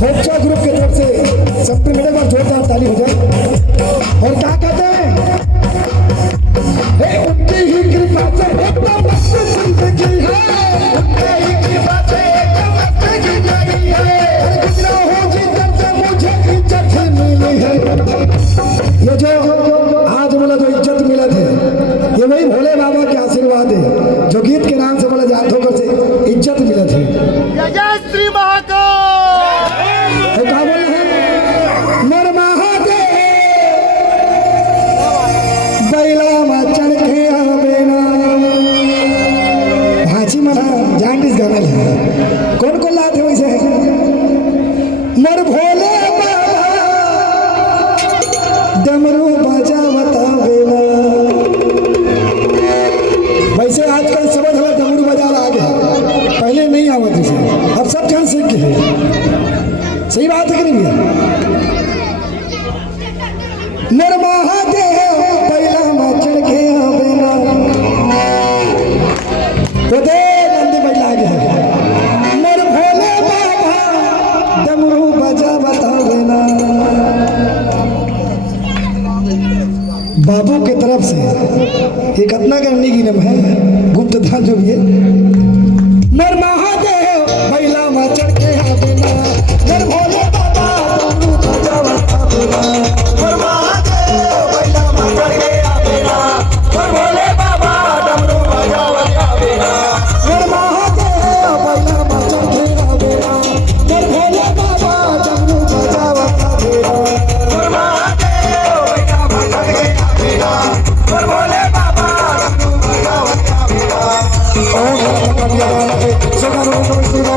खोपचा group की तरफ से सबके मेरे पास जोरदार ताली हो जाए। और क्या कहते हैं, उनकी ही कृपा से एकदम मस्त जिंदगी है, उनकी ही कृपा से एकदम मस्त जिंदगी है, गुजरा हो जीवन से मुझे इज्जत ही मिली है। ये जो आज बोला जो इज्जत मिला थे, ये वही भोले बाबा के आशीर्वाद है, जो गीत के नाम से बोला जात होकर से इज्जत मिला थे। जय श्री महाकाल। कौन कौन लाते वैसे मर भोले बाबा डमरू बजावता बेला। वैसे आजकल समझ लो डमरू बजा आ गया, पहले नहीं आवत इसे, अब सब जन सीख गए। सही बात है कि नहीं भैया? मर महादेव पहला मचड़ के बेला तो दे नंदी बैठा गया। बाबू के तरफ से एक घटना करने की नम है, गुप्त दान जो भी है। मर महादेव बैला मचड़ के बिना, मर भोले बाबा डमरू बजावता बिना, मर महादेव बैला मचड़ के बिना, मर भोले बाबा डमरू बजावता बिना, मर महादेव बैला मचड़ के बिना, मर भोले बाबा डमरू बजावता बिना, मर महादेव बैला मचड़ के पर भोले बाबा डमरू बजावता बिना। ओम कपिया सगरो शिव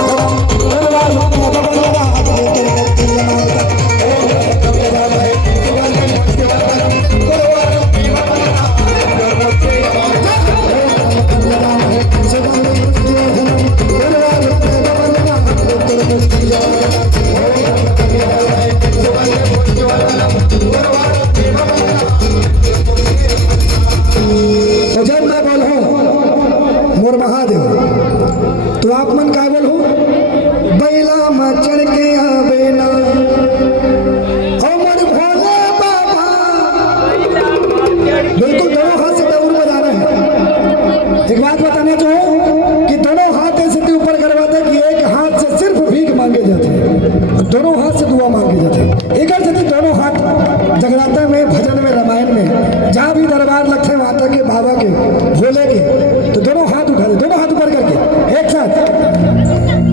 मोर महादेव तो आप मन का बोल हो बैला मचड़ के आवेना अमर भोले बाबा। बिल्कुल दोनों हाथ से डमरू बजाना है। एक बात बताने जो कि दोनों हाथ ऐसे ऊपर करवाते कि एक हाथ से सिर्फ भीख मांगे जाते हैं और दोनों हाथ से दुआ मांगे जाते हैं। एक जैसे दोनों हाथ जगराता में, भजन में, रामायण में जहाँ भी दरबार लगते हैं माता के, बाबा के, भोले के, तो दोनों हाथ उठा दे, दोनों हाथ ऊपर करके एक साथ।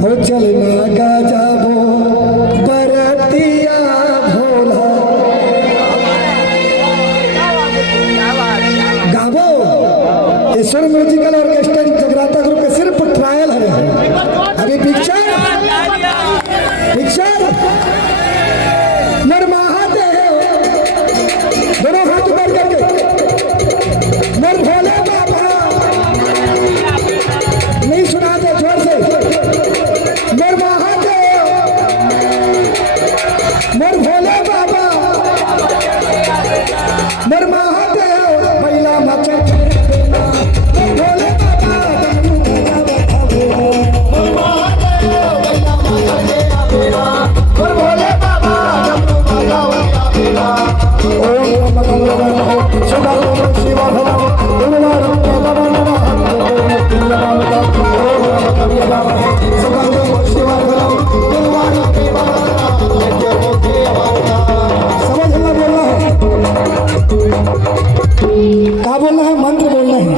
और चलना का जाबो बरतिया भोला गाबो। ईश्वर म्यूजिकल ऑर्केस्ट्रा जगराता ग्रुप के सिर्फ ट्रायल है, अभी पिक्चर मर महादेव दोनों हाथ ऊपर करके, मर भोले बाबा नहीं सुना दे जोर से, मर महादेव मर भोले बाबा मर महादेव बैला मचड़ के बिना, भोले बाबा मर महादेव बैला मचड़ के बिना, मर भोले बाबा डमरू बजावता बिना। ओम नमः समझना बोलना है, क्या बोलना है, मंत्र बोलना है।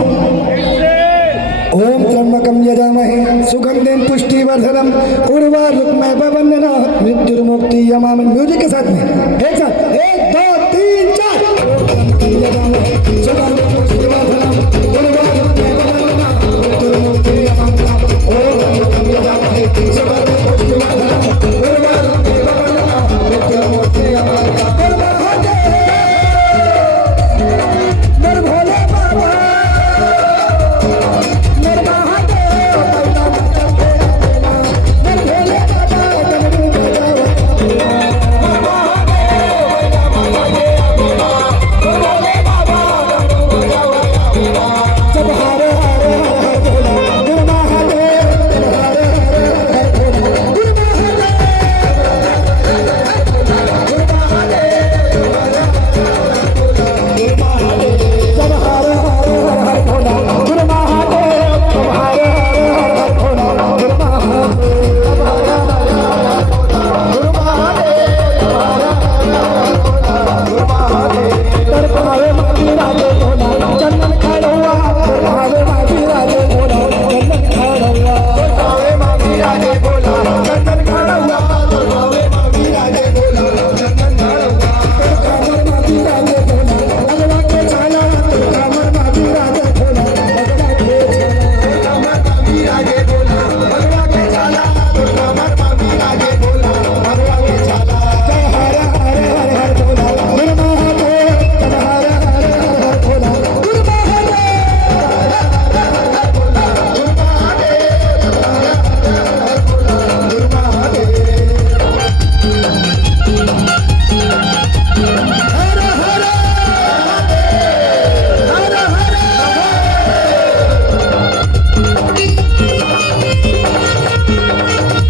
ओम त्र्यंबकं यजामहे सुगंधिं पुष्टिवर्धनम् उर्वारुकमय वन्दनात् मृत्युर्मुक्ति यमामि। म्यूजिक के साथ में एक साथ 1 2 3 4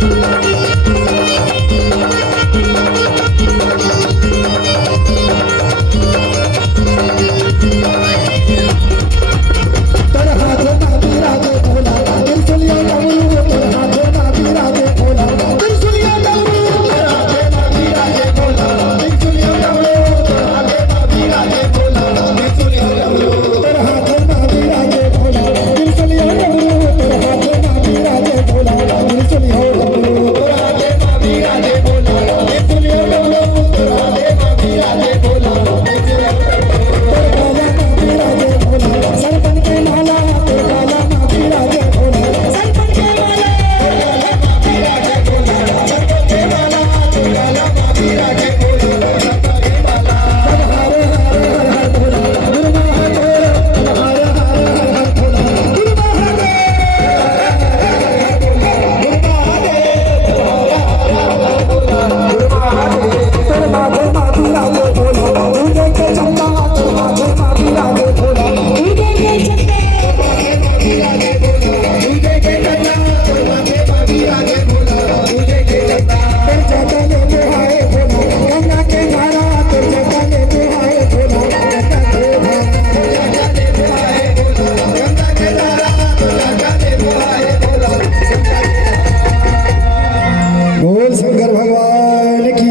जय